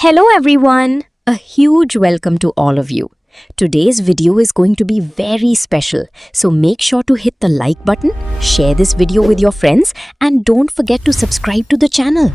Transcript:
Hello everyone! A huge welcome to all of you. Today's video is going to be very special, so make sure to hit the like button, share this video with your friends, and don't forget to subscribe to the channel.